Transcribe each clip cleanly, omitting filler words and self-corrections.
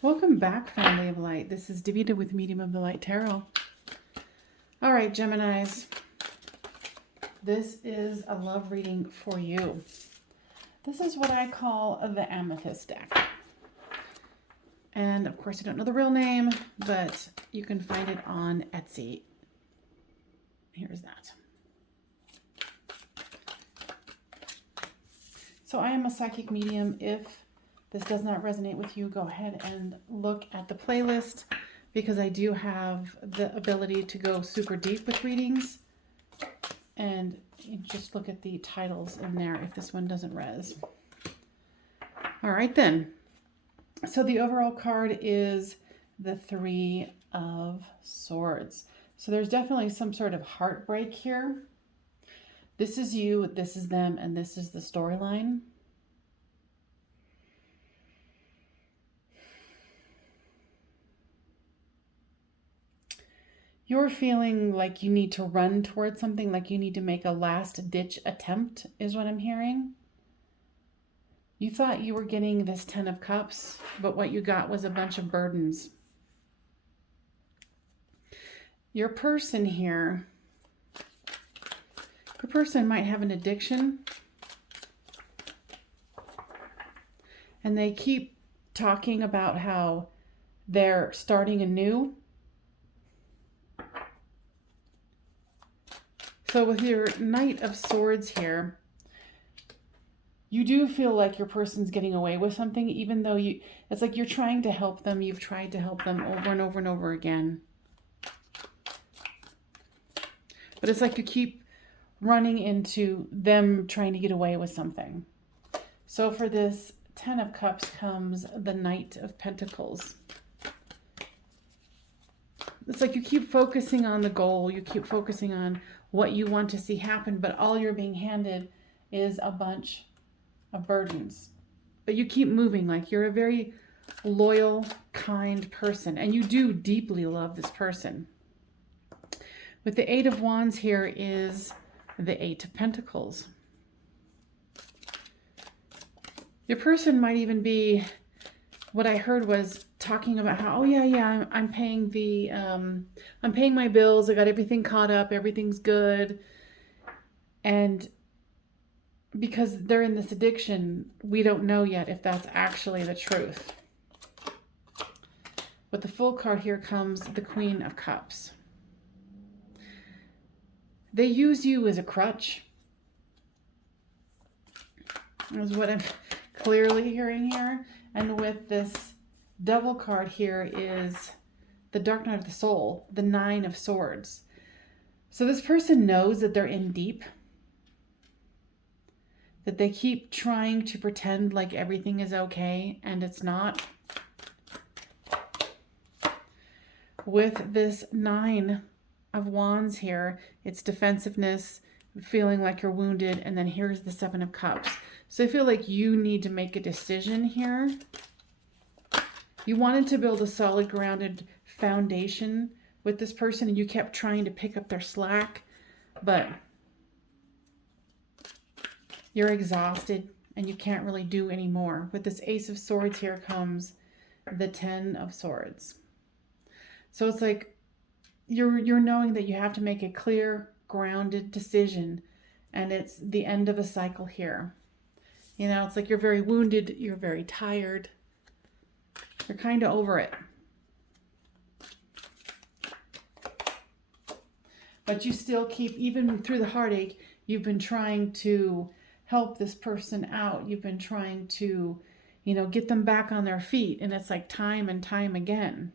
Welcome back, family of light. This is Davida with Medium of the Light Tarot. All right, Geminis. This is a love reading for you. This is what I call the Amethyst deck. And of course, I don't know the real name, but you can find it on Etsy. Here's that. So I am a psychic medium. If this does not resonate with you, go ahead and look at the playlist because I do have the ability to go super deep with readings. And you just look at the titles in there if this one doesn't res. All right then. So the overall card is the Three of Swords. So there's definitely some sort of heartbreak here. This is you, this is them, and this is the storyline. You're feeling like you need to run towards something, like you need to make a last-ditch attempt, is what I'm hearing. You thought you were getting this 10 of Cups, but what you got was a bunch of burdens. Your person here, your person might have an addiction, and they keep talking about how they're starting anew. So with your Knight of Swords here, you do feel like your person's getting away with something, even though it's like you're trying to help them. You've tried to help them over and over and over again. But it's like you keep running into them trying to get away with something. So for this 10 of Cups comes the Knight of Pentacles. It's like you keep focusing on the goal. You keep focusing on what you want to see happen, but all you're being handed is a bunch of burdens. But you keep moving, like you're a very loyal, kind person, and you do deeply love this person. With the Eight of Wands here is the Eight of Pentacles. Your person might even be, what I heard was talking about how, oh yeah, I'm paying the, I'm paying my bills. I got everything caught up. Everything's good. And because they're in this addiction, we don't know yet if that's actually the truth. With the Full card here comes the Queen of Cups. They use you as a crutch, is what I'm clearly hearing here. And with this Devil card here is the Dark Night of the Soul, the Nine of Swords. So this person knows that they're in deep, that they keep trying to pretend like everything is okay, and it's not. With this Nine of Wands here, it's defensiveness, feeling like you're wounded, and then here's the Seven of Cups. So I feel like you need to make a decision here. You wanted to build a solid, grounded foundation with this person, and you kept trying to pick up their slack, but you're exhausted and you can't really do any more. With this Ace of Swords here comes the Ten of Swords. So it's like you're knowing that you have to make a clear, grounded decision, and it's the end of a cycle here. You know, it's like you're very wounded, you're very tired, you're kind of over it. But you still keep, even through the heartache, you've been trying to help this person out. You've been trying to, you know, get them back on their feet. And it's like time and time again.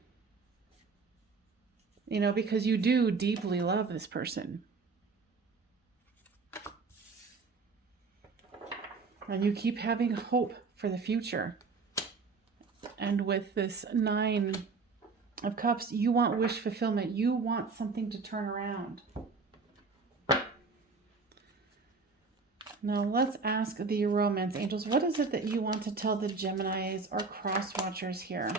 You know, because you do deeply love this person. And you keep having hope for the future. And with this Nine of Cups, you want wish fulfillment. You want something to turn around. Now let's ask the romance angels, what is it that you want to tell the Geminis or cross watchers here?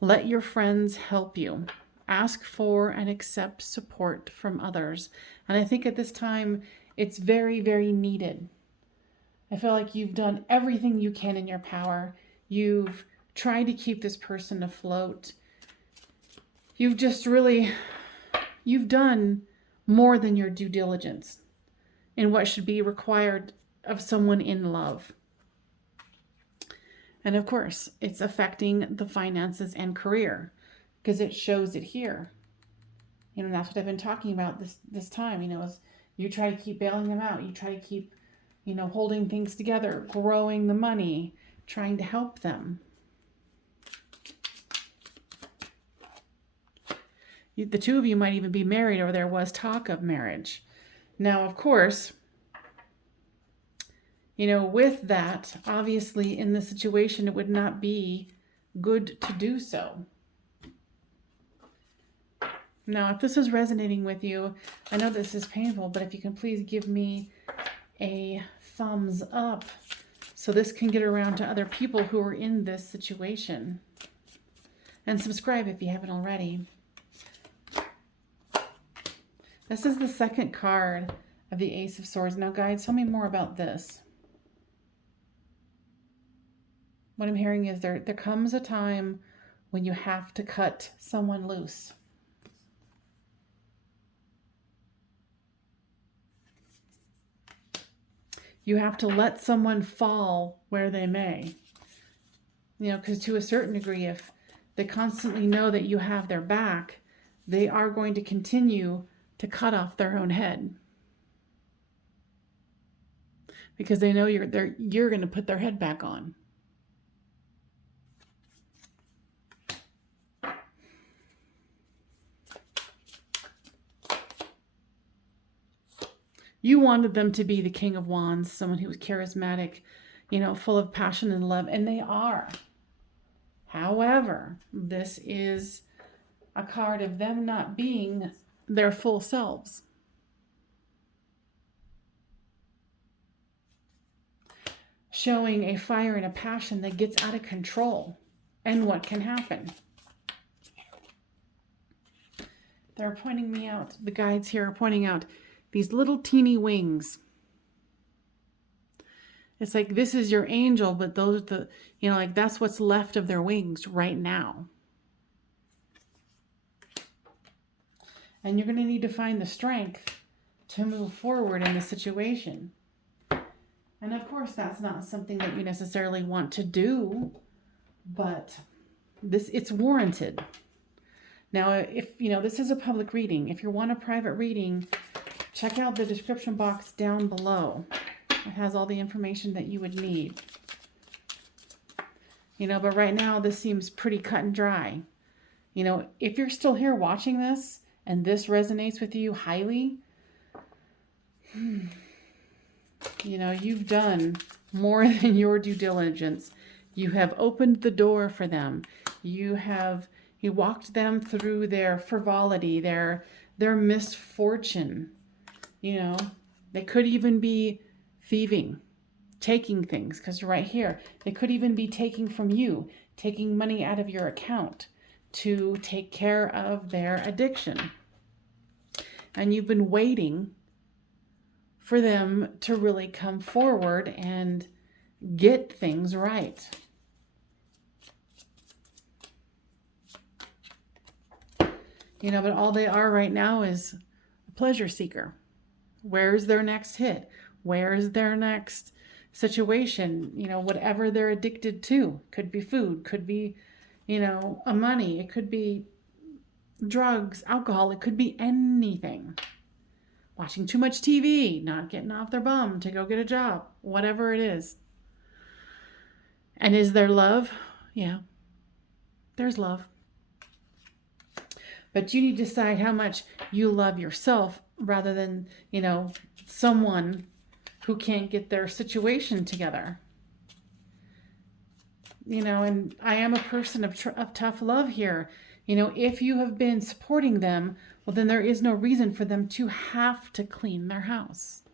Let your friends help you. Ask for and accept support from others. And I think at this time, it's very, very needed. I feel like you've done everything you can in your power. You've tried to keep this person afloat. You've just really, you've done more than your due diligence in what should be required of someone in love. And of course, it's affecting the finances and career because it shows it here. You know, that's what I've been talking about this time, you know, is you try to keep bailing them out. You try to keep, you know, holding things together, growing the money, trying to help them. The two of you might even be married, or there was talk of marriage. Now, of course, you know, with that, obviously in this situation, it would not be good to do so. Now, if this is resonating with you, I know this is painful, but if you can please give me a thumbs up so this can get around to other people who are in this situation. And subscribe if you haven't already. This is the second card of the Ace of Swords. Now, guides, tell me more about this. What I'm hearing is there comes a time when you have to cut someone loose. You have to let someone fall where they may. You know, because to a certain degree, if they constantly know that you have their back, they are going to continue to cut off their own head. Because they know you're going to put their head back on. You wanted them to be the King of Wands, someone who was charismatic, you know, full of passion and love, and they are. However, this is a card of them not being their full selves. Showing a fire and a passion that gets out of control. And what can happen? They're pointing me out, the guides here are pointing out these little teeny wings. It's like this is your angel, but those are the, you know, like that's what's left of their wings right now. And you're going to need to find the strength to move forward in the situation. And of course, that's not something that you necessarily want to do, but it's warranted. Now, if you know, this is a public reading. If you want a private reading, check out the description box down below. It has all the information that you would need. You know, but right now this seems pretty cut and dry. You know, if you're still here watching this and this resonates with you highly, you know, you've done more than your due diligence. You have opened the door for them. You walked them through their frivolity, their misfortune. You know, they could even be thieving, taking things, because right here, they could even be taking from you, taking money out of your account to take care of their addiction. And you've been waiting for them to really come forward and get things right. You know, but all they are right now is a pleasure seeker. Where's their next hit? Where's their next situation? You know, whatever they're addicted to. Could be food, could be, you know, money. It could be drugs, alcohol. It could be anything. Watching too much TV, not getting off their bum to go get a job. Whatever it is. And is there love? Yeah, there's love. But you need to decide how much you love yourself rather than, you know, someone who can't get their situation together. You know, and I am a person of tough love here. You know, if you have been supporting them, well, then there is no reason for them to have to clean their house.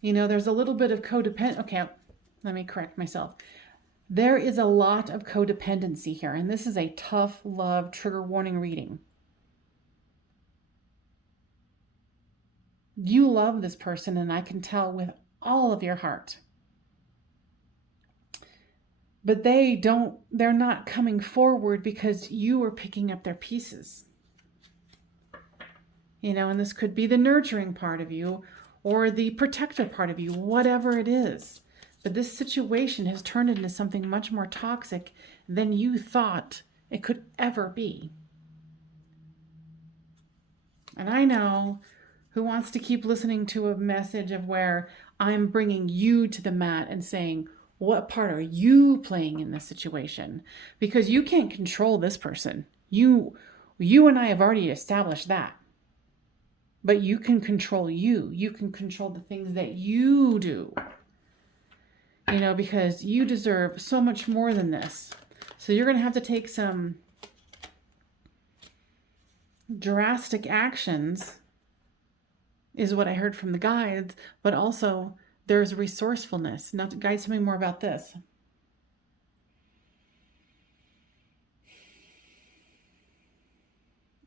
You know, there's a little bit of codependent. Okay, let me correct myself. There is a lot of codependency here, and this is a tough love trigger warning reading. You love this person, and I can tell with all of your heart. But they're not coming forward because you are picking up their pieces. And this could be the nurturing part of you or the protective part of you, whatever it is. But this situation has turned into something much more toxic than you thought it could ever be. And I know who wants to keep listening to a message of where I'm bringing you to the mat and saying, what part are you playing in this situation? Because you can't control this person. You and I have already established that. But you can control you. You can control the things that you do. Because you deserve so much more than this. So you're going to have to take some drastic actions, is what I heard from the guides. But also, there's resourcefulness. Now, guides, tell me more about this.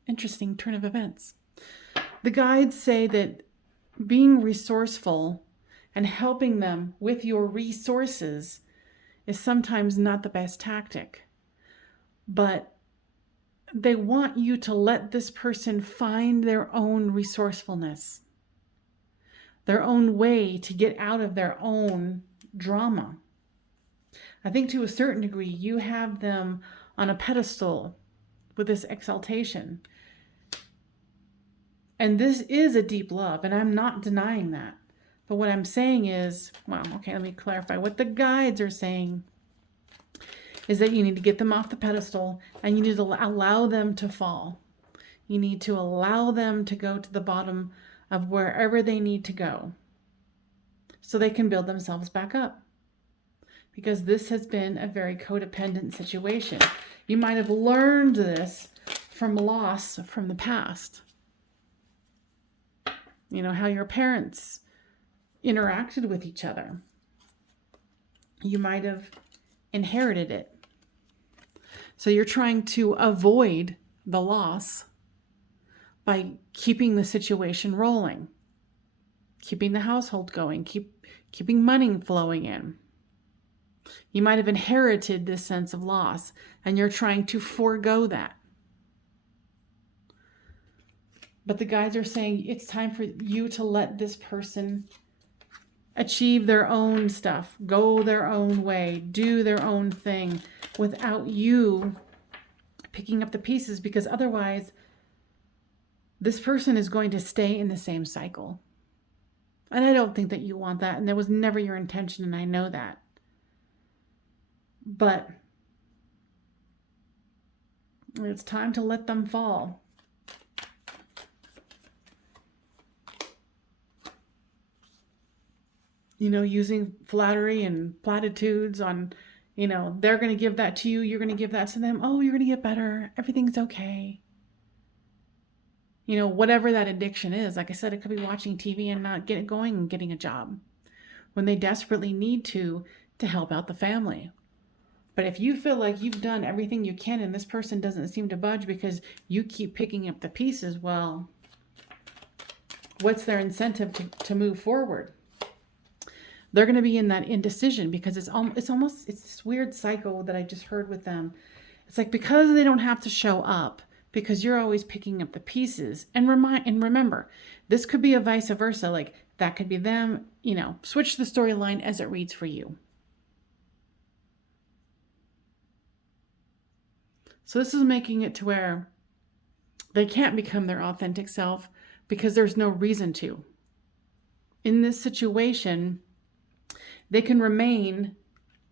Interesting turn of events. The guides say that being resourceful and helping them with your resources is sometimes not the best tactic. But they want you to let this person find their own resourcefulness, their own way to get out of their own drama. I think to a certain degree, you have them on a pedestal with this exaltation. And this is a deep love, and I'm not denying that. But what I'm saying is, let me clarify. What the guides are saying is that you need to get them off the pedestal and you need to allow them to fall. You need to allow them to go to the bottom of wherever they need to go so they can build themselves back up. Because this has been a very codependent situation. You might have learned this from loss from the past. How your parents interacted with each other. You might have inherited it. So you're trying to avoid the loss by keeping the situation rolling, keeping the household going, keeping money flowing in. You might have inherited this sense of loss, and you're trying to forego that. But the guides are saying it's time for you to let this person achieve their own stuff, go their own way, do their own thing without you picking up the pieces, because otherwise this person is going to stay in the same cycle. And I don't think that you want that, and that was never your intention, and I know that. But it's time to let them fall. Using flattery and platitudes on, they're going to give that to you. You're going to give that to them. Oh, you're going to get better. Everything's okay. Whatever that addiction is. Like I said, it could be watching TV and not getting going and getting a job when they desperately need to help out the family. But if you feel like you've done everything you can and this person doesn't seem to budge because you keep picking up the pieces, well, what's their incentive to move forward? They're going to be in that indecision because it's this weird cycle that I just heard with them. It's like, because they don't have to show up, because you're always picking up the pieces. And remember, this could be a vice versa. Like, that could be them, switch the storyline as it reads for you. So this is making it to where they can't become their authentic self because there's no reason to. In this situation, they can remain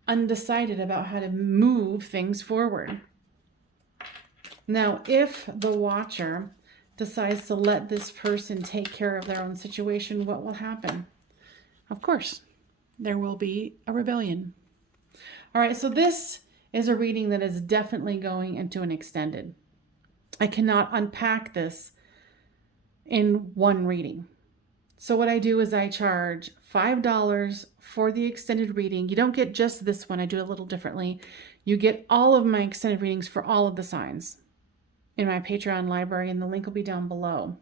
undecided about how to move things forward. Now, if the watcher decides to let this person take care of their own situation, what will happen? Of course, there will be a rebellion. All right, so this is a reading that is definitely going into an extended. I cannot unpack this in one reading. So what I do is I charge $5 for the extended reading. You don't get just this one. I do it a little differently. You get all of my extended readings for all of the signs in my Patreon library, and the link will be down below.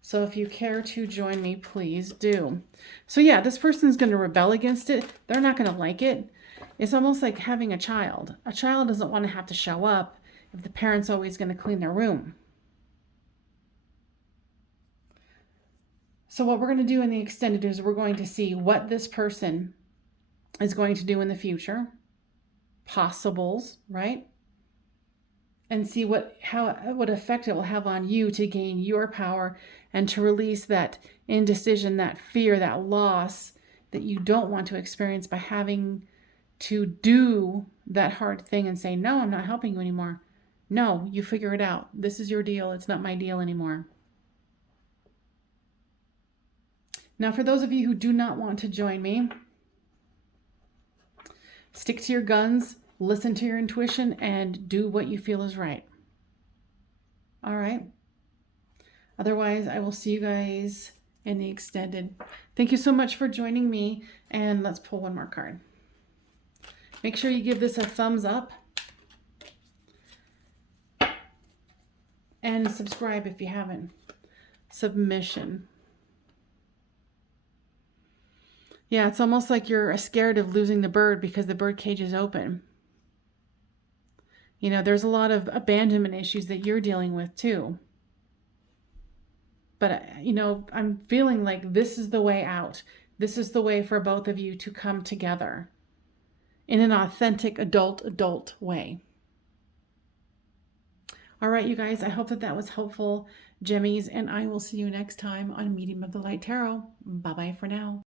So if you care to join me, please do. So yeah, this person's going to rebel against it. They're not going to like it. It's almost like having a child. A child doesn't want to have to show up if the parent's always going to clean their room. So what we're going to do in the extended is we're going to see what this person is going to do in the future, possibles, right? And see what effect it will have on you to gain your power and to release that indecision, that fear, that loss that you don't want to experience by having to do that hard thing and say, no, I'm not helping you anymore. No, you figure it out. This is your deal. It's not my deal anymore. Now, for those of you who do not want to join me, stick to your guns, listen to your intuition, and do what you feel is right. All right. Otherwise, I will see you guys in the extended. Thank you so much for joining me, and let's pull one more card. Make sure you give this a thumbs up and subscribe if you haven't. Submission. Yeah, it's almost like you're scared of losing the bird because the bird cage is open. You know, there's a lot of abandonment issues that you're dealing with too. But, you know, I'm feeling like this is the way out. This is the way for both of you to come together in an authentic adult way. All right, you guys, I hope that was helpful, Jimmies, and I will see you next time on Medium of the Light Tarot. Bye-bye for now.